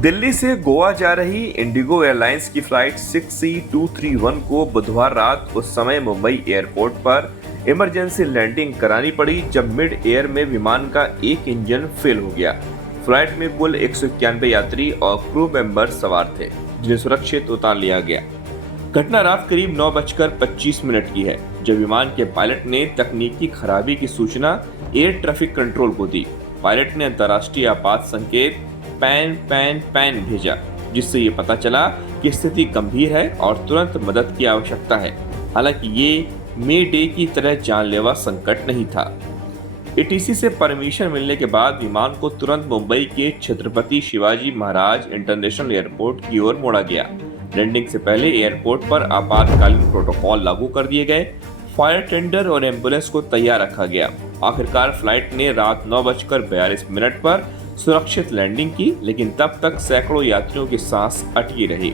दिल्ली से गोवा जा रही इंडिगो एयरलाइंस की फ्लाइट 6C231 को बुधवार रात उस समय मुंबई एयरपोर्ट पर इमरजेंसी लैंडिंग करानी पड़ी जब मिड एयर में विमान का एक इंजन फेल हो गया। फ्लाइट में कुल 191 यात्री और क्रू मेंबर सवार थे, जिन्हें सुरक्षित उतार लिया गया। घटना रात करीब 9:25 की है, जब विमान के पायलट ने तकनीकी खराबी की सूचना एयर ट्रैफिक कंट्रोल को दी। पायलट ने अंतर्राष्ट्रीय आपात संकेत पैन पैन पैन भेजा, जिससे ये पता चला कि स्थिति गंभीर है और तुरंत मदद की आवश्यकता है। हालांकि ये मे डे की तरह जानलेवा संकट नहीं था। एटीसी से परमिशन मिलने के बाद विमान को तुरंत मुंबई के छत्रपति शिवाजी महाराज इंटरनेशनल एयरपोर्ट की ओर मोड़ा गया। लैंडिंग से पहले एयरपोर्ट पर आपातकालीन प्रोटोकॉल लागू कर दिए गए। फायर टेंडर और एम्बुलेंस को तैयार रखा गया। आखिरकार फ्लाइट ने रात 9:42 पर सुरक्षित लैंडिंग की, लेकिन तब तक सैकड़ों यात्रियों की सांस अटकी रही।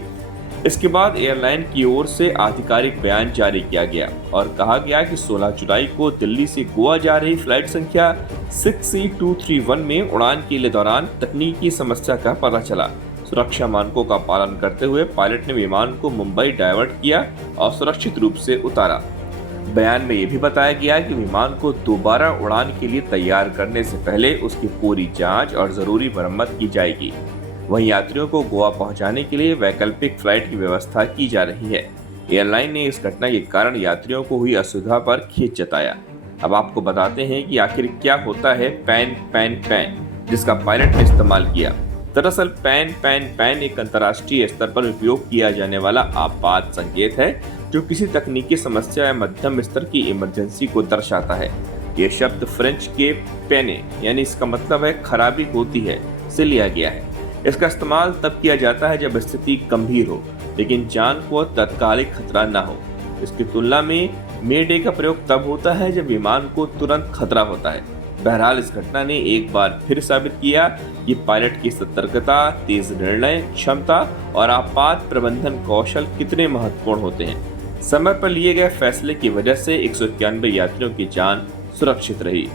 इसके बाद एयरलाइन की ओर से आधिकारिक बयान जारी किया गया और कहा गया कि 16 जुलाई को दिल्ली से गोवा जा रही फ्लाइट संख्या 6C231 में उड़ान के दौरान तकनीकी समस्या का पता चला। सुरक्षा मानकों का पालन करते हुए पायलट ने विमान को मुंबई डायवर्ट किया और सुरक्षित रूप से उतारा। बयान में यह भी बताया गया कि विमान को दोबारा उड़ान के लिए तैयार करने से पहले उसकी पूरी जांच और जरूरी मरम्मत की जाएगी। वहीं यात्रियों को गोवा पहुंचाने के लिए वैकल्पिक फ्लाइट की व्यवस्था की जा रही है। एयरलाइन ने इस घटना के कारण यात्रियों को हुई असुविधा पर खेद जताया। अब आपको बताते हैं कि आखिर क्या होता है पैन पैन पैन, जिसका पायलट ने इस्तेमाल किया। दरअसल पैन पैन पैन एक अंतर्राष्ट्रीय स्तर पर उपयोग किया जाने वाला आपात संकेत है, जो किसी तकनीकी समस्या या मध्यम स्तर की इमरजेंसी को दर्शाता है। यह शब्द फ्रेंच के पेने, यानी इसका मतलब है खराबी होती है, से लिया गया है। इसका इस्तेमाल तब किया जाता है जब स्थिति गंभीर हो, लेकिन जान को तत्कालिक खतरा न हो। इसकी तुलना में मे डे का प्रयोग तब होता है जब विमान को तुरंत खतरा होता है। बहरहाल इस घटना ने एक बार फिर साबित किया कि पायलट की सतर्कता, तेज निर्णय क्षमता और आपात प्रबंधन कौशल कितने महत्वपूर्ण होते हैं। समय पर लिए गए फैसले की वजह से 191 यात्रियों की जान सुरक्षित रही।